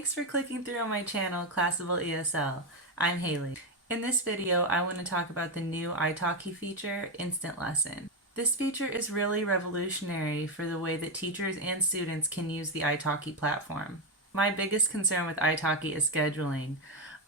Thanks for clicking through on my channel, Classable ESL. I'm Haley. In this video, I want to talk about the new italki feature, Instant Lesson. This feature is really revolutionary for the way that teachers and students can use the italki platform. My biggest concern with italki is scheduling.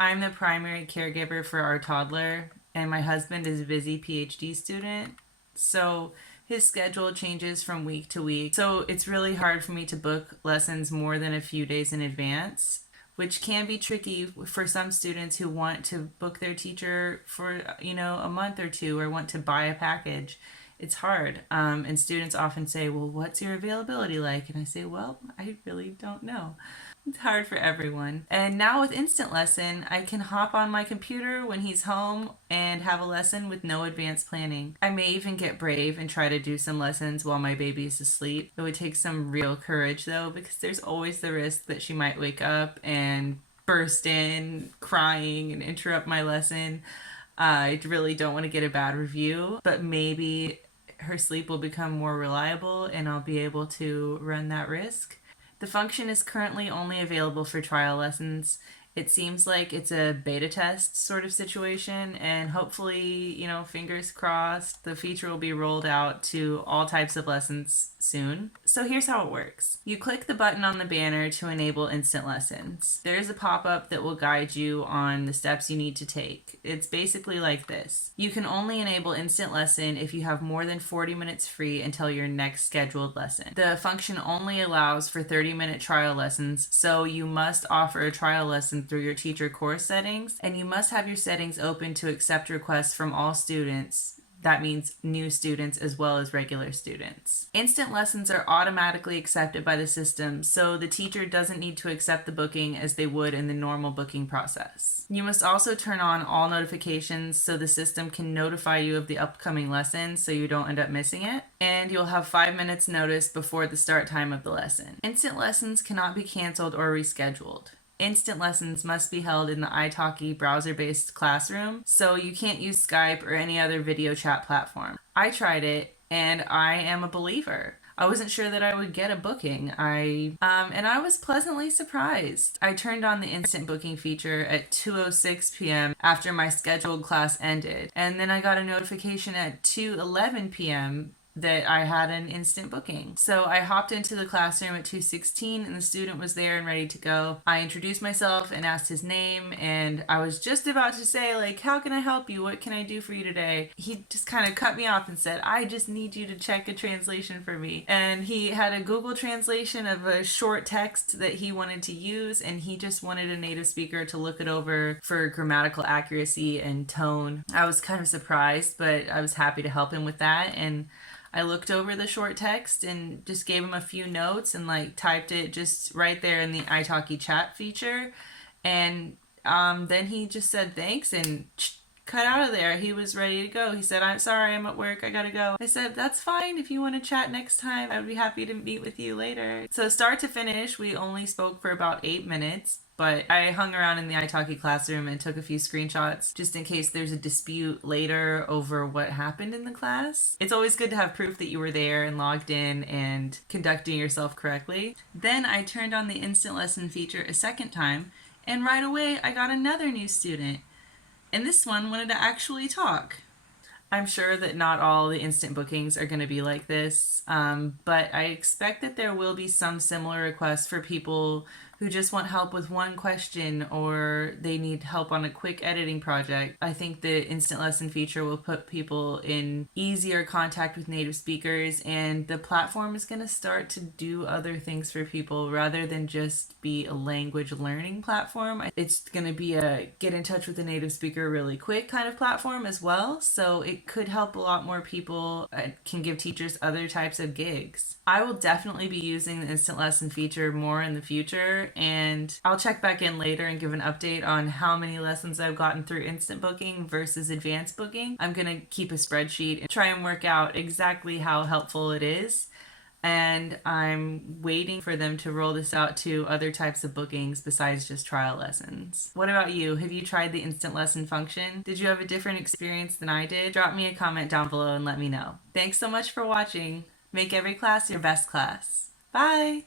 I'm the primary caregiver for our toddler, and my husband is a busy PhD student, so his schedule changes from week to week. So it's really hard for me to book lessons more than a few days in advance, which can be tricky for some students who want to book their teacher for, a month or two, or want to buy a package. It's hard. And students often say, well, what's your availability like? And I say, well, I really don't know. It's hard for everyone. And now with Instant Lesson, I can hop on my computer when he's home and have a lesson with no advanced planning. I may even get brave and try to do some lessons while my baby is asleep. It would take some real courage though, because there's always the risk that she might wake up and burst in crying and interrupt my lesson. I really don't want to get a bad review, but maybe her sleep will become more reliable and I'll be able to run that risk. The function is currently only available for trial lessons. It seems like it's a beta test sort of situation, and hopefully, fingers crossed, the feature will be rolled out to all types of lessons soon. So here's how it works. You click the button on the banner to enable instant lessons. There's a pop-up that will guide you on the steps you need to take. It's basically like this. You can only enable instant lesson if you have more than 40 minutes free until your next scheduled lesson. The function only allows for 30-minute trial lessons, so you must offer a trial lesson through your teacher course settings, and you must have your settings open to accept requests from all students. That means new students as well as regular students. Instant lessons are automatically accepted by the system, so the teacher doesn't need to accept the booking as they would in the normal booking process. You must also turn on all notifications so the system can notify you of the upcoming lesson so you don't end up missing it, and you'll have 5 minutes notice before the start time of the lesson. Instant lessons cannot be canceled or rescheduled. Instant lessons must be held in the italki browser-based classroom, so you can't use Skype or any other video chat platform. I tried it, and I am a believer. I wasn't sure that I would get a booking. And I was pleasantly surprised. I turned on the instant booking feature at 2:06 p.m. after my scheduled class ended, and then I got a notification at 2:11 p.m. that I had an instant booking. So I hopped into the classroom at 2:16 and the student was there and ready to go. I introduced myself and asked his name, and I was just about to say, how can I help you? What can I do for you today? He just kind of cut me off and said, I just need you to check a translation for me. And he had a Google translation of a short text that he wanted to use, and he just wanted a native speaker to look it over for grammatical accuracy and tone. I was kind of surprised, but I was happy to help him with that, and I looked over the short text and just gave him a few notes and typed it just right there in the italki chat feature. And then he just said thanks and cut out of there. He was ready to go. He said, I'm sorry, I'm at work, I gotta go. I said, that's fine. If you want to chat next time, I'd be happy to meet with you later. So start to finish, we only spoke for about 8 minutes. But I hung around in the italki classroom and took a few screenshots just in case there's a dispute later over what happened in the class. It's always good to have proof that you were there and logged in and conducting yourself correctly. Then I turned on the instant lesson feature a second time, and right away I got another new student. And this one wanted to actually talk. I'm sure that not all the instant bookings are going to be like this, but I expect that there will be some similar requests for people who just want help with one question or they need help on a quick editing project. I think the instant lesson feature will put people in easier contact with native speakers, and the platform is going to start to do other things for people rather than just be a language learning platform. It's going to be a get in touch with a native speaker really quick kind of platform as well, so it could help a lot more people. It can give teachers other types of gigs. I will definitely be using the instant lesson feature more in the future, and I'll check back in later and give an update on how many lessons I've gotten through instant booking versus advanced booking. I'm going to keep a spreadsheet and try and work out exactly how helpful it is. And I'm waiting for them to roll this out to other types of bookings besides just trial lessons. What about you? Have you tried the instant lesson function? Did you have a different experience than I did? Drop me a comment down below and let me know. Thanks so much for watching. Make every class your best class. Bye!